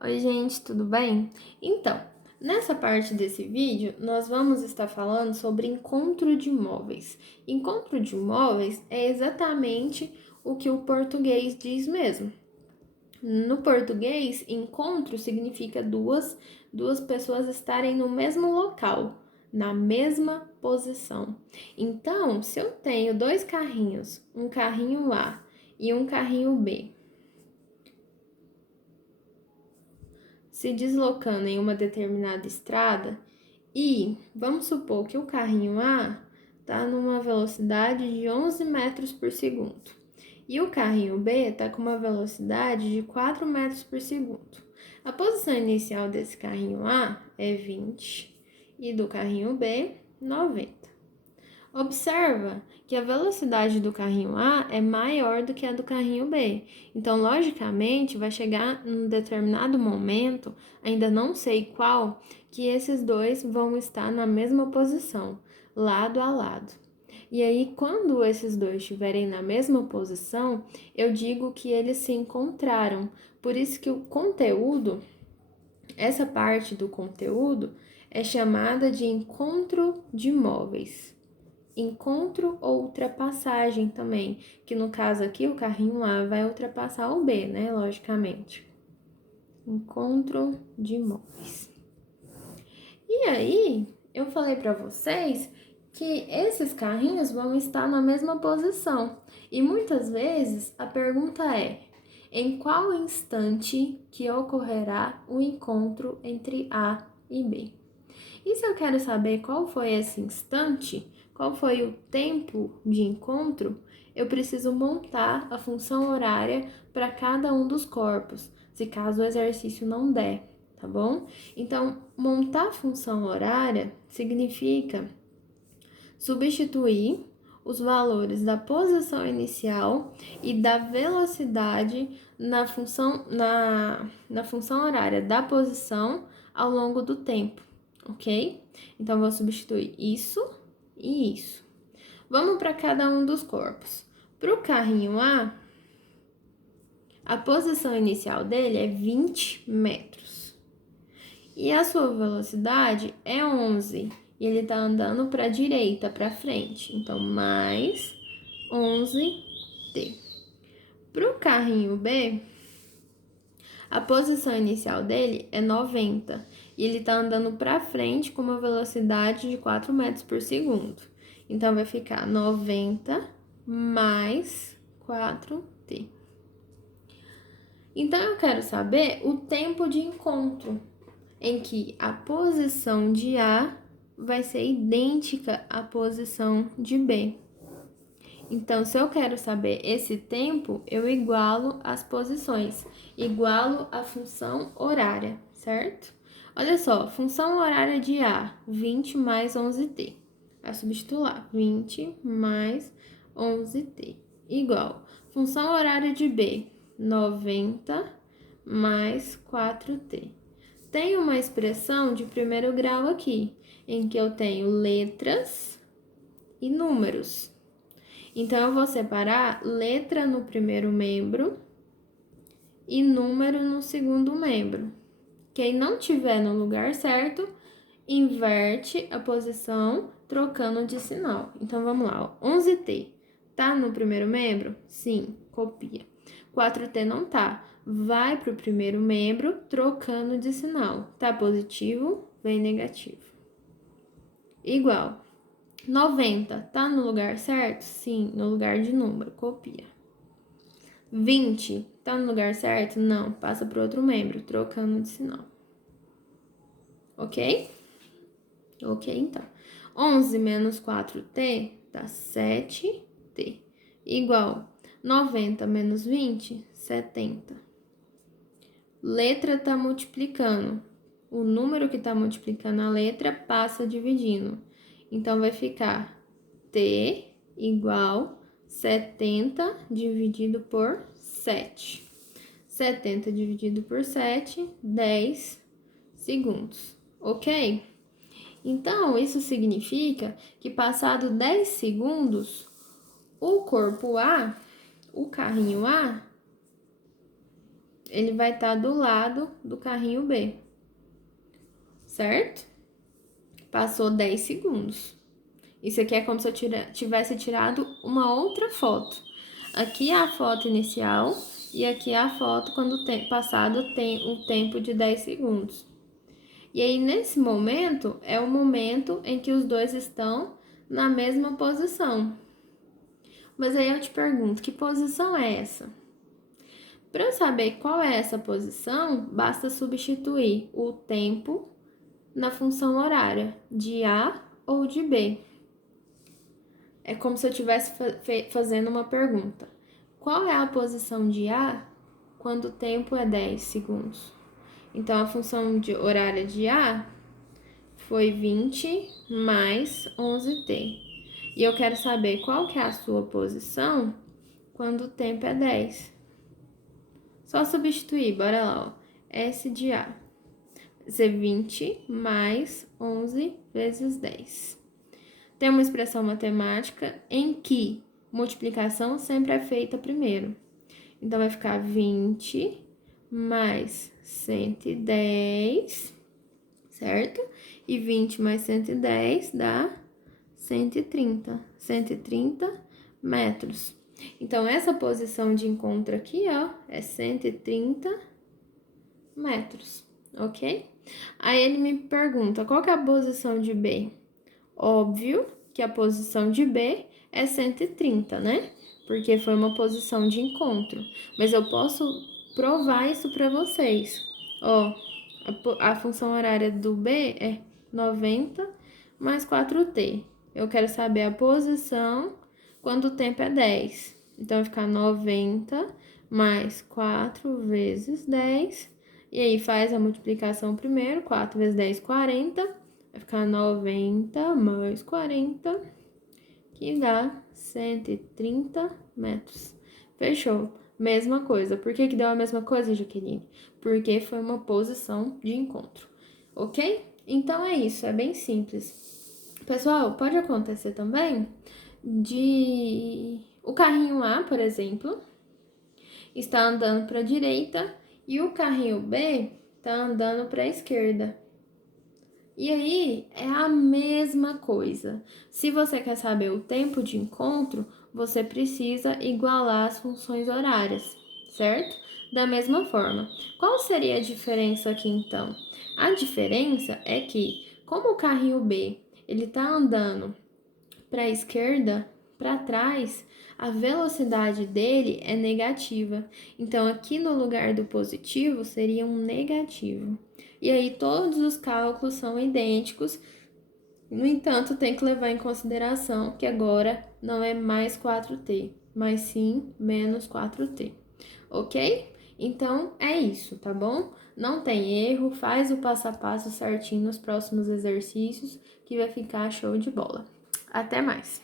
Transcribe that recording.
Oi, gente, tudo bem? Então, nessa parte desse vídeo, nós vamos estar falando sobre encontro de móveis. Encontro de móveis é exatamente o que o português diz mesmo. No português, encontro significa duas pessoas estarem no mesmo local, na mesma posição. Então, se eu tenho dois carrinhos, um carrinho A e um carrinho B, se deslocando em uma determinada estrada e vamos supor que o carrinho A está numa velocidade de 11 metros por segundo e o carrinho B está com uma velocidade de 4 metros por segundo. A posição inicial desse carrinho A é 20 e do carrinho B, 90. Observa que a velocidade do carrinho A é maior do que a do carrinho B. Então, logicamente, vai chegar em um determinado momento, ainda não sei qual, que esses dois vão estar na mesma posição, lado a lado. E aí, quando esses dois estiverem na mesma posição, eu digo que eles se encontraram. Por isso que o conteúdo, essa parte do conteúdo, é chamada de encontro de móveis. Encontro ou ultrapassagem também, que no caso aqui o carrinho A vai ultrapassar o B, né? Logicamente. Encontro de móveis. E aí, eu falei para vocês que esses carrinhos vão estar na mesma posição. E muitas vezes a pergunta é: em qual instante que ocorrerá o encontro entre A e B? E se eu quero saber qual foi esse instante, qual foi o tempo de encontro, eu preciso montar a função horária para cada um dos corpos, se caso o exercício não der, tá bom? Então, montar a função horária significa substituir os valores da posição inicial e da velocidade na função horária da posição ao longo do tempo, ok? Então, vou substituir isso e isso. Vamos para cada um dos corpos. Para o carrinho a posição inicial dele é 20 metros. E a sua velocidade é 11. E ele está andando para a direita, para frente. Então, mais 11t. Para o carrinho B, a posição inicial dele é 90. E ele está andando para frente com uma velocidade de 4 metros por segundo. Então, vai ficar 90 mais 4t. Então, eu quero saber o tempo de encontro em que a posição de A vai ser idêntica à posição de B. Então, se eu quero saber esse tempo, eu igualo as posições, igualo a função horária, certo? Olha só, função horária de A, 20 mais 11t. Vai substituir lá, 20 mais 11t, igual. Função horária de B, 90 mais 4t. Tem uma expressão de primeiro grau aqui, em que eu tenho letras e números. Então, eu vou separar letra no primeiro membro e número no segundo membro. Quem não tiver no lugar certo, inverte a posição trocando de sinal. Então, vamos lá, ó. 11t tá no primeiro membro? Sim, copia. 4t não tá. Vai para o primeiro membro trocando de sinal. Tá positivo, vem negativo. Igual. 90 tá no lugar certo? Sim, no lugar de número, copia. 20 tá no lugar certo? Não, passa para outro membro, trocando de sinal. Ok? Ok, então. 11 menos 4t dá 7t. Igual 90 menos 20, 70. Letra tá multiplicando. O número que tá multiplicando a letra passa dividindo. Então, vai ficar t igual 70 dividido por 7. 70 dividido por 7, 10 segundos, ok? Então, isso significa que passado 10 segundos, o corpo A, o carrinho A, ele vai estar do lado do carrinho B, certo? Passou 10 segundos. Isso aqui é como se eu tivesse tirado uma outra foto. Aqui é a foto inicial e aqui é a foto quando passado tem um tempo de 10 segundos. E aí, nesse momento, é o momento em que os dois estão na mesma posição. Mas aí eu te pergunto, que posição é essa? Para eu saber qual é essa posição, basta substituir o tempo na função horária, de A ou de B. É como se eu estivesse fazendo uma pergunta. Qual é a posição de A quando o tempo é 10 segundos? Então, a função horária de A foi 20 mais 11t. E eu quero saber qual que é a sua posição quando o tempo é 10. Só substituir, bora lá, ó. S de A. Vai ser 20 mais 11 vezes 10. Tem uma expressão matemática em que multiplicação sempre é feita primeiro. Então, vai ficar 20 mais 110, certo? E 20 mais 110 dá 130. 130 metros. Então, essa posição de encontro aqui, ó, é 130 metros, ok? Aí ele me pergunta, qual que é a posição de B? Óbvio que a posição de B é 130, né? Porque foi uma posição de encontro. Mas eu posso provar isso para vocês. Ó, a função horária do B é 90 mais 4t. Eu quero saber a posição quando o tempo é 10. Então, vai ficar 90 mais 4 vezes 10. E aí, faz a multiplicação primeiro. 4 vezes 10, 40. Vai ficar 90 mais 40, que dá 130 metros. Fechou. Mesma coisa. Por que deu a mesma coisa, Jaqueline? Porque foi uma posição de encontro, ok? Então, é isso. É bem simples. Pessoal, pode acontecer também de o carrinho A, por exemplo, está andando para a direita e o carrinho B está andando para a esquerda. E aí é a mesma coisa. Se você quer saber o tempo de encontro, você precisa igualar as funções horárias, certo? Da mesma forma. Qual seria a diferença aqui então? A diferença é que, como o carrinho B ele está andando para a esquerda, para trás, a velocidade dele é negativa. Então, aqui no lugar do positivo seria um negativo. E aí, todos os cálculos são idênticos. No entanto, tem que levar em consideração que agora não é mais 4t, mas sim menos 4t, ok? Então, é isso, tá bom? Não tem erro, faz o passo a passo certinho nos próximos exercícios, que vai ficar show de bola. Até mais!